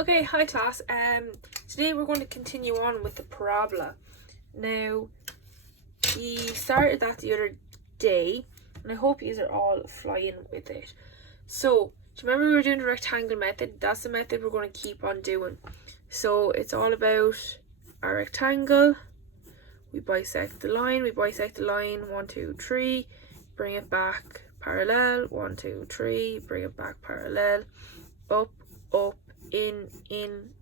Okay, hi class. Today we're going to continue on with the parabola. Now, we started that the other day, and I hope you are all flying with it. So, do you remember we were doing the rectangle method? That's the method we're going to keep on doing. So, it's all about our rectangle. We bisect the line, 1, 2, 3, bring it back parallel, 1, 2, 3, bring it back parallel, up, up, in,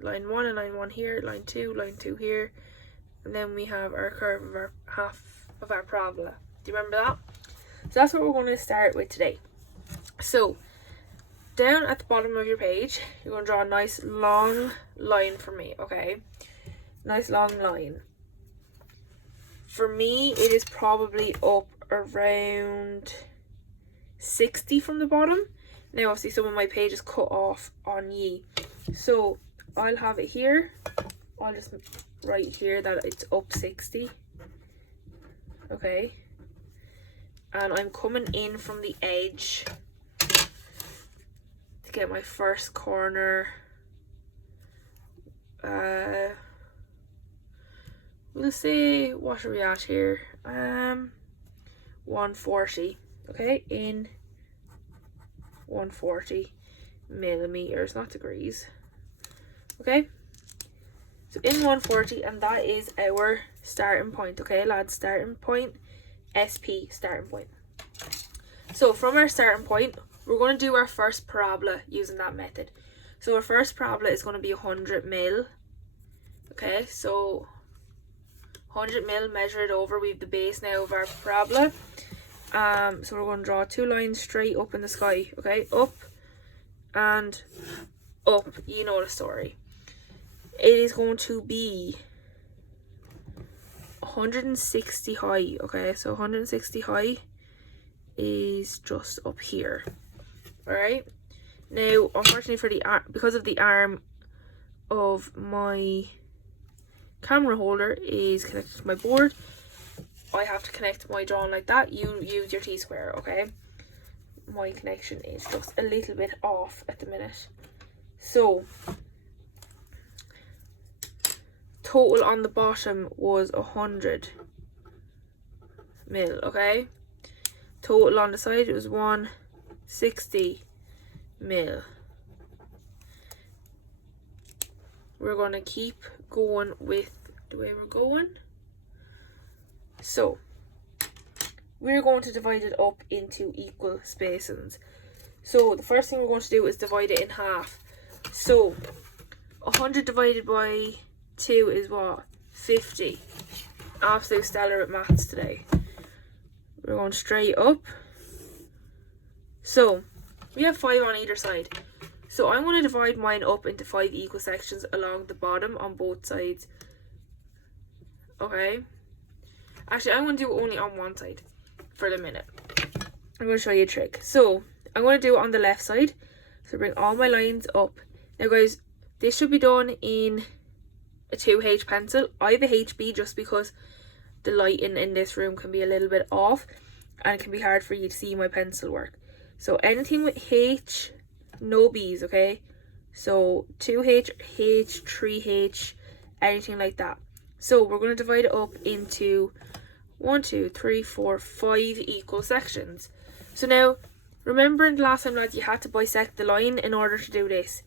line 1 and line 1 here, line 2 here, and then we have our curve of our half of our parabola. Do you remember that? So that's what we're going to start with today. So down at the bottom of your page, you're going to draw a nice long line for me, okay? Nice long line. For me, it is probably up around 60 from the bottom. Now, obviously, some of my page is cut off on ye. So, I'll have it here. I'll just write here that it's up 60. Okay. And I'm coming in from the edge to get my first corner. We'll say, what are we at here? 140. Okay, in 140 millimeters, not degrees. Okay, so in 140, and that is our starting point. Okay, lads, starting point, SP, starting point. So from our starting point, we're going to do our first parabola using that method. So our first parabola is going to be 100 mil. Okay, so 100 mil, measure it over. We have the base now of our parabola. So we're going to draw two lines straight up in the sky. Okay, up and up. You know the story. It is going to be 160 high. Okay, so 160 high is just up here. All right. Now, unfortunately, because of the arm of my camera holder is connected to my board, I have to connect my drawing like that. You use your T-square, okay? My connection is just a little bit off at the minute. So, total on the bottom was 100 mil, okay? Total on the side, it was 160 mil. We're going to keep going with the way we're going. So, we're going to divide it up into equal spacings. So, the first thing we're going to do is divide it in half. So, 100 divided by 2 is what? 50. Absolute stellar at maths today. We're going straight up. So, we have 5 on either side. So, I'm going to divide mine up into 5 equal sections along the bottom on both sides. Okay? Actually, I'm going to do it only on one side for the minute. I'm going to show you a trick. So, I'm going to do it on the left side. So, bring all my lines up. Now, guys, this should be done in a 2H pencil. I have a HB just because the lighting in this room can be a little bit off. And it can be hard for you to see my pencil work. So, anything with H, no B's, okay? So, 2H, H, 3H, anything like that. So, we're going to divide it up into 1, 2, 3, 4, 5 equal sections. So now, remembering the last time, lads, you had to bisect the line in order to do this.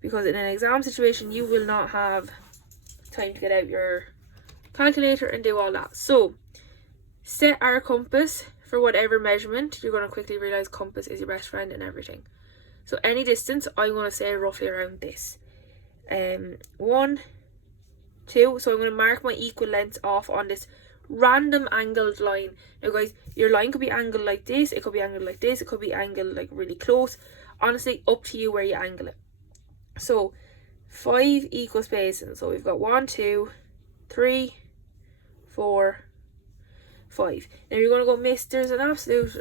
Because in an exam situation, you will not have time to get out your calculator and do all that. So, set our compass for whatever measurement. You're going to quickly realise compass is your best friend and everything. So, any distance, I'm going to say roughly around this. 1, 2. So, I'm going to mark my equal lengths off on this random angled line. Now, guys, your line could be angled like this, it could be angled like this, it could be angled like really close. Honestly, up to you where you angle it. So, 5 equal spacing. So, we've got 1, 2, 3, 4, 5. Now, you're going to go, miss, there's an absolute,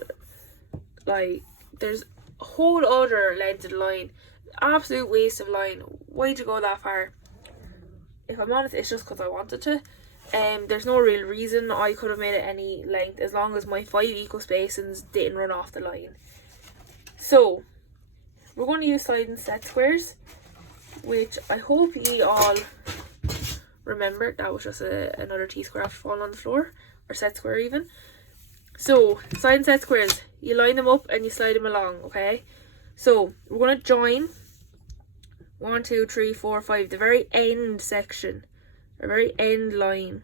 like, there's a whole other length of the line. Absolute waste of line. Why'd you go that far? If I'm honest, it's just because I wanted to. There's no real reason I could have made it any length as long as my 5 equal spacings didn't run off the line. So, we're going to use side and set squares. which I hope ye all remember. That was just another T-square after falling on the floor, or set square even. So, side and set squares, you line them up and you slide them along, okay? So, we're going to join 1, 2, 3, 4, 5, the very end section, the very end line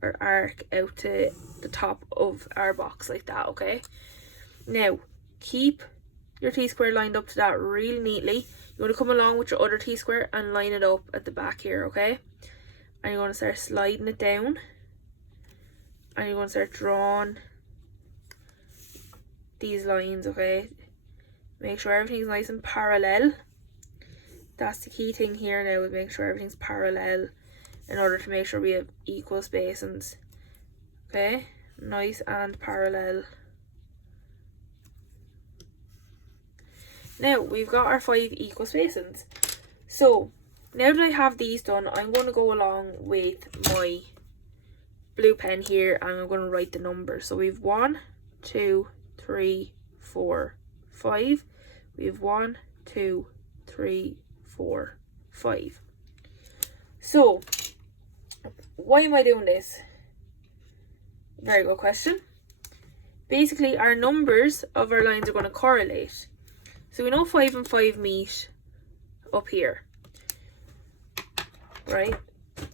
or arc out to the top of our box like that, okay? Now, keep your T-square lined up to that really neatly. You want to come along with your other T-square and line it up at the back here, okay? And you're going to start sliding it down. And you're going to start drawing these lines, okay? Make sure everything's nice and parallel. That's the key thing here now, is make sure everything's parallel in order to make sure we have equal spacings. Okay? Nice and parallel. Now, we've got our 5 equal spacings. So, now that I have these done, I'm going to go along with my blue pen here and I'm going to write the numbers. So, we've 1, 2, 3, 4, 5. We have 1, 2, 3, 4, 5. So, why am I doing this? Very good question. Basically, our numbers of our lines are going to correlate. So we know 5 and 5 meet up here. Right?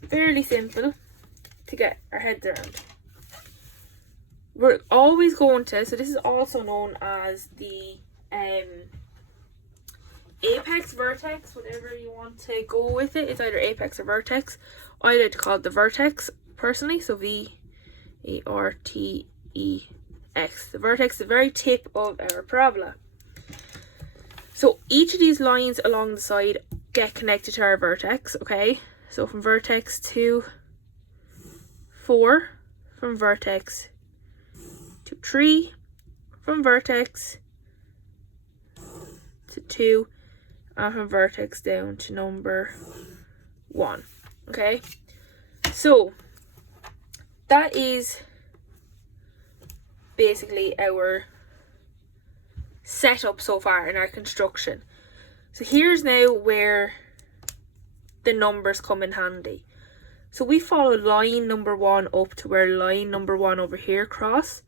Fairly simple to get our heads around. We're always going to, so this is also known as the apex, vertex, whatever you want to go with it. It's either apex or vertex. I like to call it the vertex personally, so V-E-R-T-E-X. The vertex, the very tip of our parabola. So each of these lines along the side get connected to our vertex, okay? So from vertex to 4, from vertex to 3, from vertex to 2, and from vertex down to number 1, okay? So that is basically our setup so far in our construction. So here's now where the numbers come in handy. So we follow line number 1 up to where line number 1 over here cross,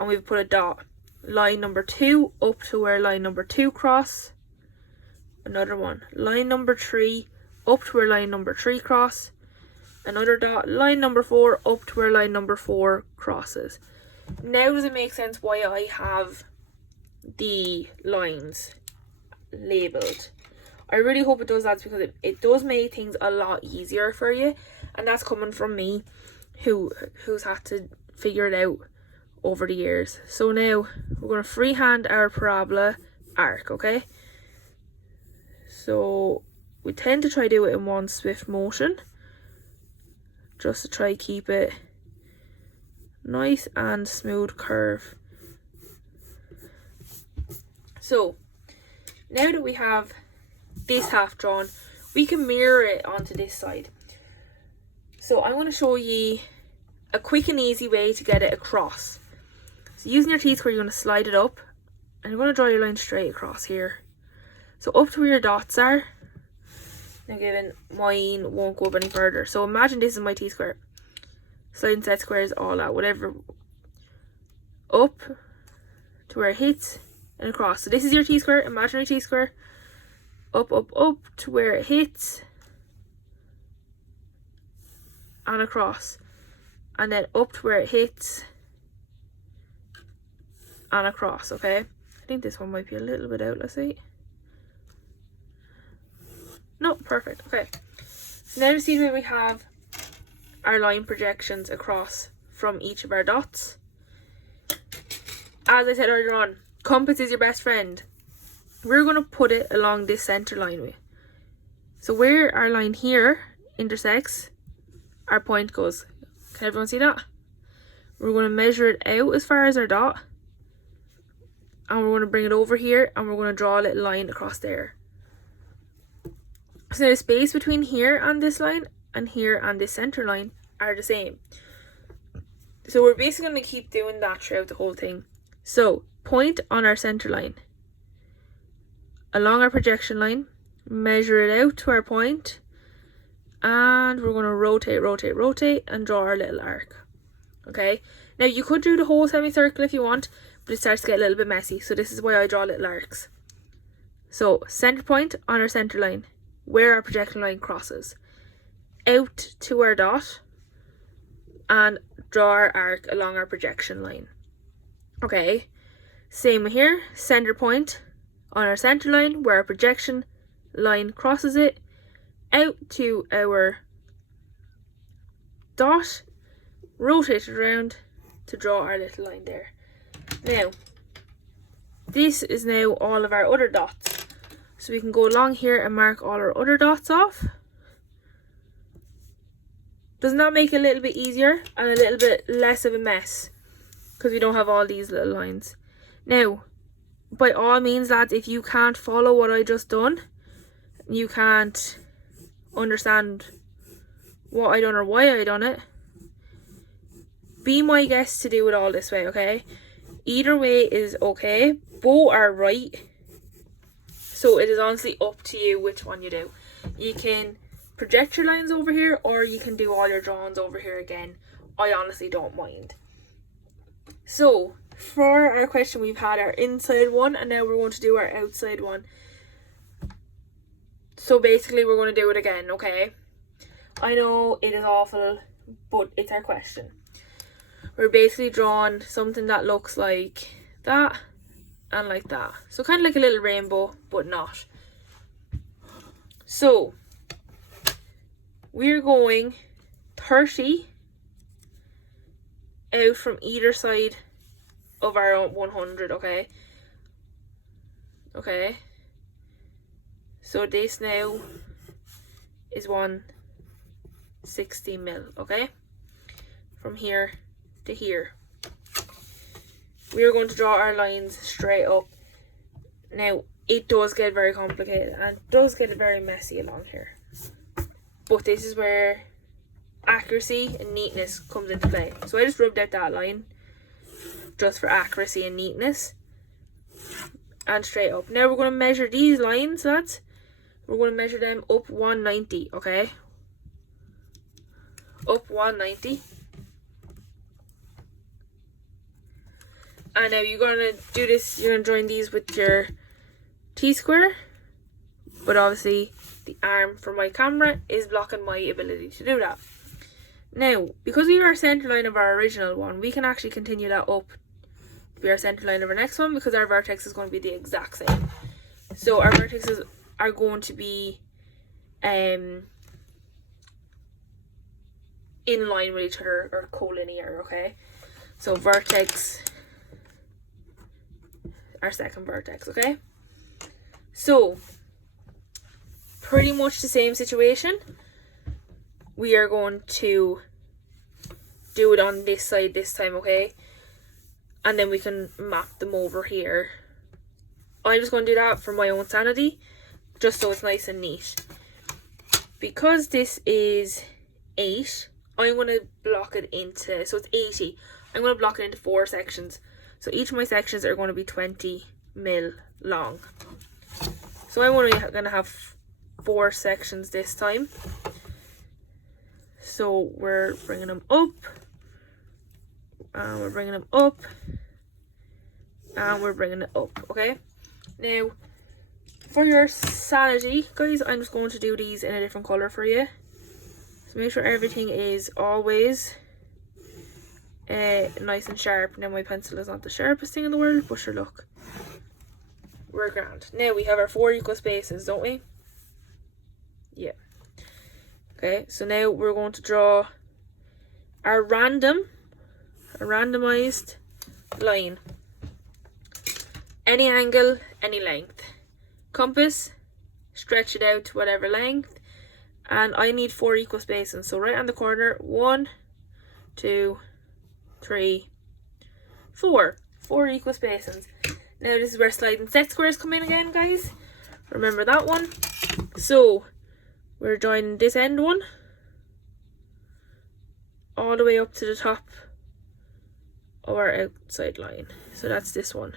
and we've put a dot. Line number 2 up to where line number 2 cross, another one. Line number 3 up to where line number 3 cross, another dot. Line number 4 up to where line number 4 crosses. Now does it make sense why I have the lines labeled? I really hope it does, that because it does make things a lot easier for you, and that's coming from me who's had to figure it out over the years. So now we're going to freehand our parabola arc, okay? So we tend to try to do it in one swift motion, just to try keep it nice and smooth curve. So now that we have this half drawn, we can mirror it onto this side. So I'm going to show you a quick and easy way to get it across. So using your T-square, you're going to slide it up and you're going to draw your line straight across here. So up to where your dots are. Now given mine won't go up any further. So imagine this is my T-square. Slide and set squares, all that, whatever. Up to where it hits and across. So this is your T-square, imaginary T-square. Up, up, up to where it hits and across. And then up to where it hits and across, okay? I think this one might be a little bit out, let's see. No, perfect, okay. So now you see where we have our line projections across from each of our dots. As I said earlier on, compass is your best friend. We're going to put it along this center line with. So where our line here intersects, our point goes. Can everyone see that? We're going to measure it out as far as our dot, and we're going to bring it over here and we're going to draw a little line across there. So now the space between here and this line and here and this center line are the same. So we're basically going to keep doing that throughout the whole thing. So point on our center line, along our projection line, measure it out to our point, and we're going to rotate and draw our little arc. Okay, now you could do the whole semicircle if you want, but it starts to get a little bit messy, so this is why I draw little arcs. So center point on our center line, where our projection line crosses, out to our dot, and draw our arc along our projection line. Okay, same here, center point on our center line, where our projection line crosses it, out to our dot, rotate it around to draw our little line there. Now, this is now all of our other dots. So we can go along here and mark all our other dots off. Doesn't that make it a little bit easier and a little bit less of a mess? Because we don't have all these little lines. Now, by all means, lads, if you can't follow what I just done, you can't understand what I done or why I done it, be my guest to do it all this way, okay? Either way is okay. Both are right. So it is honestly up to you which one you do. You can project your lines over here, or you can do all your drawings over here again. I honestly don't mind. So for our question, we've had our inside one, and now we're going to do our outside one. So basically we're going to do it again, okay? I know it is awful, but it's our question. We're basically drawing something that looks like that and like that. So kind of like a little rainbow, but not. So we're going 30 out from either side of our 100, okay? Okay. So this now is 160 mil, okay? From here to here. We are going to draw our lines straight up. Now, it does get very complicated and it does get very messy along here. But this is where accuracy and neatness comes into play. So I just rubbed out that line just for accuracy and neatness. And straight up. Now we're going to measure these lines, lads. We're going to measure them up 190, okay? Up 190. And now you're going to do this, you're going to join these with your T-square. But obviously the arm for my camera is blocking my ability to do that. Now, because we have our center line of our original one, we can actually continue that up to be our center line of our next one, because our vertex is going to be the exact same. So our vertexes are going to be in line with each other, or collinear, okay? So vertex, our second vertex, okay? So pretty much the same situation. We are going to do it on this side this time, okay? And then we can map them over here. I'm just going to do that for my own sanity, just so it's nice and neat. Because this is 8, I'm going to block it into, so it's 80. I'm going to block it into 4 sections. So each of my sections are going to be 20 mil long. So I'm only going to have 4 sections this time. So we're bringing them up, and we're bringing them up, and we're bringing it up, okay? Now, for your sanity, guys, I'm just going to do these in a different colour for you. So make sure everything is always nice and sharp. Now my pencil is not the sharpest thing in the world, but sure, look, we're grand. Now we have our 4 equal spaces, don't we? Yeah. Okay, so now we're going to draw our randomized line. Any angle, any length. Compass, stretch it out to whatever length. And I need 4 equal spacings. So right on the corner, 1, 2, 3, 4. 4 equal spacings. Now this is where sliding set squares come in again, guys. Remember that one. So we're joining this end one all the way up to the top of our outside line. So that's this one.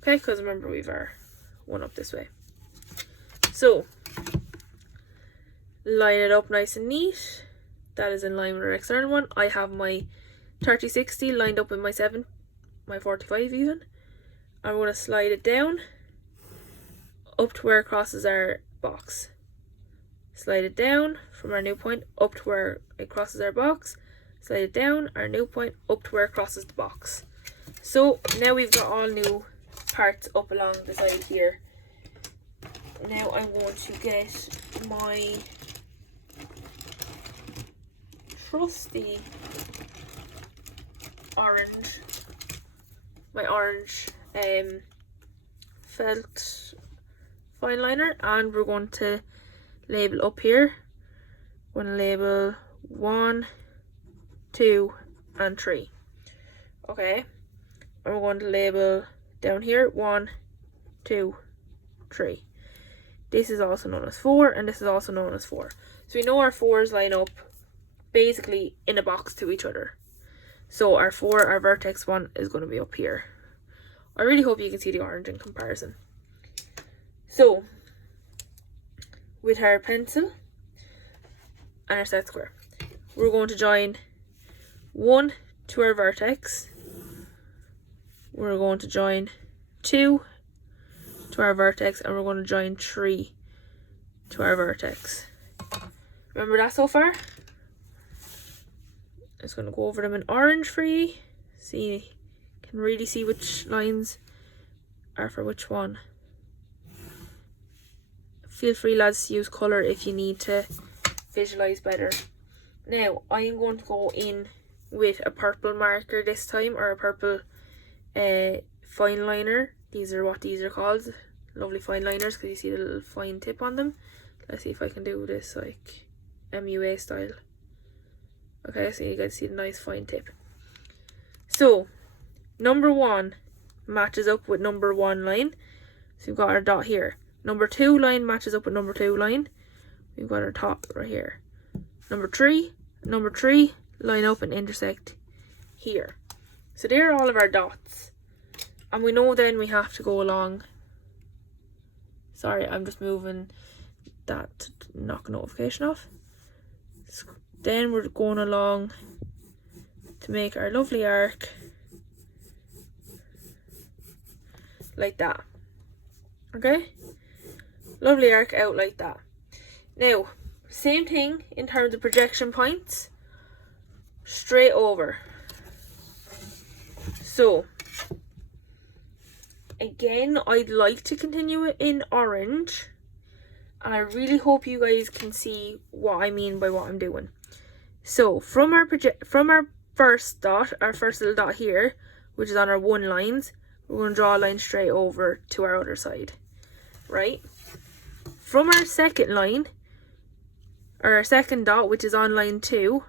Okay, because remember we've our one up this way. So line it up nice and neat. That is in line with our external one. I have my 30-60 lined up with my 45 even. I'm going to slide it down up to where it crosses our box. Slide it down from our new point up to where it crosses our box. Slide it down our new point up to where it crosses the box. So now we've got all new parts up along the side here. Now I'm going to get my trusty orange felt fine liner, and we're going to label up here. We're going to label 1, 2 and 3. Okay, and we're going to label down here 1, 2, 3. This is also known as 4, and this is also known as 4. So we know our 4s line up basically in a box to each other. So our vertex one is going to be up here. I really hope you can see the orange in comparison. So with our pencil and our set square, we're going to join 1 to our vertex. We're going to join 2 to our vertex, and we're going to join 3 to our vertex. Remember that so far? I'm just going to go over them in orange for you. See, can really see which lines are for which one. Feel free, lads, to use colour if you need to visualise better. Now, I am going to go in with a purple marker this time, or a purple fine liner. These are what these are called. Lovely fine liners, because you see the little fine tip on them. Let's see if I can do this like MUA style. Okay, so you guys see the nice fine tip. So number 1 matches up with number 1 line. So we've got our dot here. Number 2 line matches up with number 2 line. We've got our top right here. Number 3 line up and intersect here. So there are all of our dots. And we know then we have to go along. Sorry, I'm just moving that to knock notification off. Then we're going along to make our lovely arc like that. Okay? Lovely arc out like that. Now, same thing in terms of projection points. Straight over. So, again, I'd like to continue it in orange. And I really hope you guys can see what I mean by what I'm doing. So from our first dot, our first little dot here, which is on our 1 lines, we're going to draw a line straight over to our other side, right? From our second line, or our second dot, which is on line 2,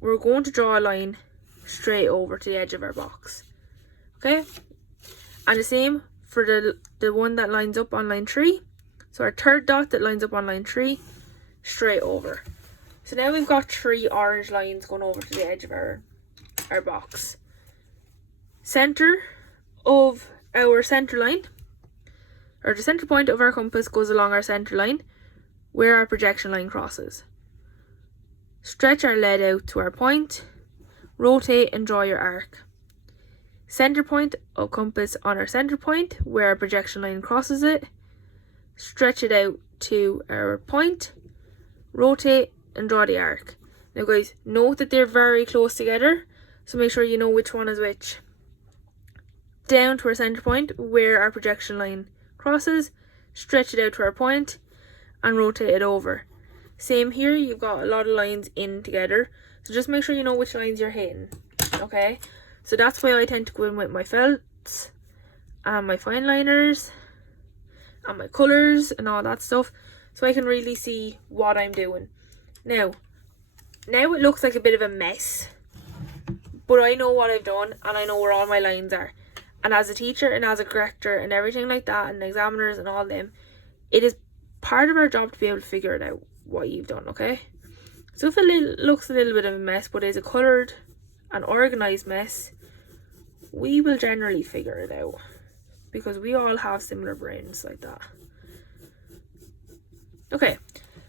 we're going to draw a line straight over to the edge of our box. Okay? And the same for the one that lines up on line 3. So our third dot that lines up on line 3, straight over. So now we've got 3 orange lines going over to the edge of our box. Center of our center line, or the center point of our compass, goes along our center line where our projection line crosses. Stretch our lead out to our point, rotate and draw your arc. Center point of compass on our center point where our projection line crosses it. Stretch it out to our point, rotate and draw the arc. Now guys, note that they're very close together, so make sure you know which one is which. Down to our center point where our projection line crosses, stretch it out to our point and rotate it over. Same here, you've got a lot of lines in together, so just make sure you know which lines you're hitting. Okay, so that's why I tend to go in with my felts and my fine liners and my colours and all that stuff, so I can really see what I'm doing. Now it looks like a bit of a mess, but I know what I've done and I know where all my lines are. And as a teacher and as a corrector and everything like that, and examiners and all them, it is part of our job to be able to figure it out what you've done, okay? So if it looks a little bit of a mess, but is a coloured and organised mess, we will generally figure it out, because we all have similar brains like that. Okay,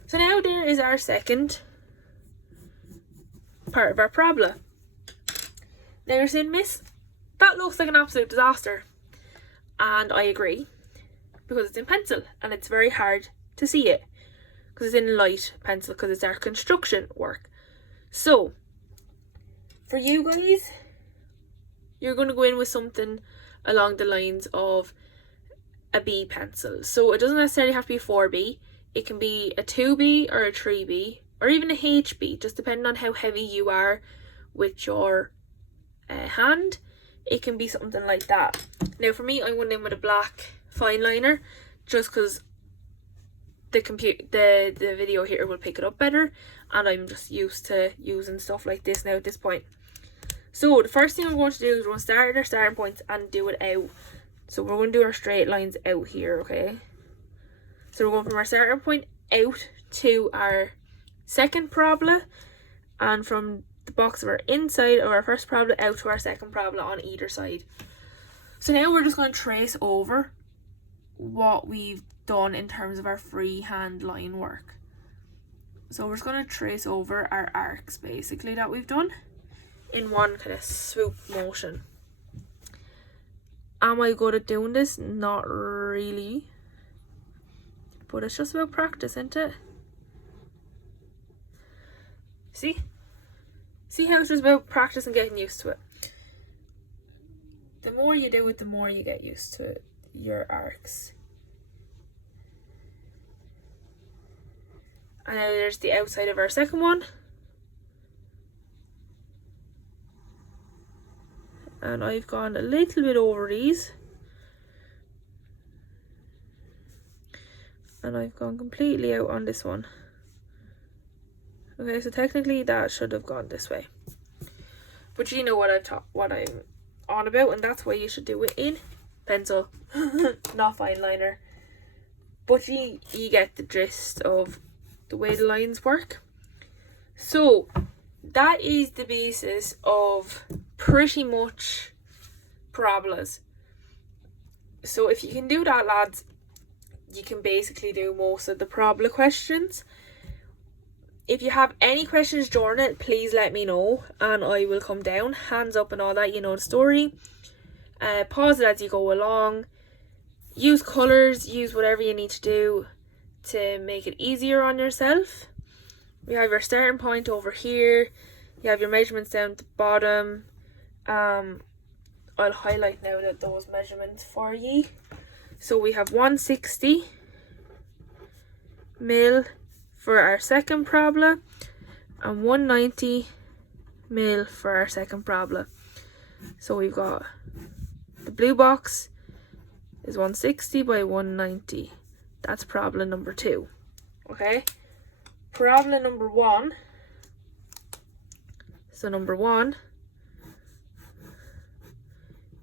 so now there is our second part of our parabola. Now you're saying, Miss, that looks like an absolute disaster. And I agree, because it's in pencil and it's very hard to see it because it's in light pencil, because it's our construction work. So for you guys, you're going to go in with something along the lines of a B pencil. So it doesn't necessarily have to be a 4B. It can be a 2B or a 3B or even a HB, just depending on how heavy you are with your hand. It can be something like that. Now for me, I went in with a black fine liner just because the video here will pick it up better, and I'm just used to using stuff like this now at this point. So the first thing we're going to do is we're going to start at our starting points and do it out. So we're going to do our straight lines out here, okay? So we're going from our starting point out to our second parabola, and from the box of our inside of our first parabola out to our second parabola on either side. So now we're just going to trace over what we've done in terms of our freehand line work. So we're just going to trace over our arcs basically that we've done in one kind of swoop motion. Am I good at doing this? Not really. But it's just about practice, isn't it? See? See how it's just about practice and getting used to it. The more you do it, the more you get used to it, your arcs. And now there's the outside of our second one. And I've gone a little bit over these. And I've gone completely out on this one. Okay, so technically that should have gone this way. But you know what I'm on about, and that's why you should do it in pencil, not fine liner. But you get the gist of the way the lines work. So that is the basis of pretty much parabolas. So if you can do that, lads, you can basically do most of the parabola questions. If you have any questions during it, please let me know and I will come down. Hands up and all that, you know the story. Pause it as you go along. Use colours, use whatever you need to do to make it easier on yourself. We have your starting point over here. You have your measurements down at the bottom. I'll highlight now that those measurements for you. So we have 160 mil for our second parabola and 190 mil for our second parabola. So we've got the blue box is 160 by 190. That's parabola number 2. Okay, parabola number 1. So number 1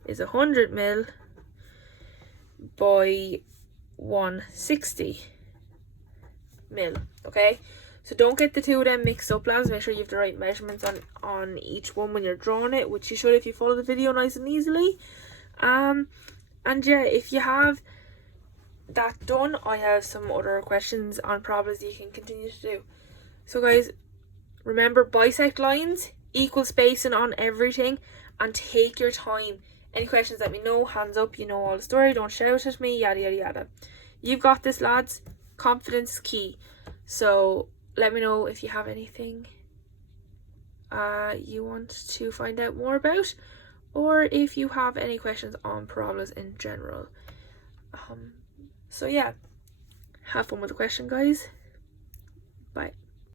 is 100 mil by 160 mil. Okay, so don't get the two of them mixed up, lads. Make sure you have the right measurements on each one when you're drawing it, which you should if you follow the video nice and easily. And yeah, if you have that done, I have some other questions on parabolas you can continue to do. So guys, remember, bisect lines, equal spacing on everything, and take your time. Any questions, let me know. Hands up, you know all the story. Don't shout at me, yada yada yada. You've got this, lads. Confidence is key. So let me know if you have anything you want to find out more about, or if you have any questions on parabolas in general. So yeah, have fun with the question, guys. Bye.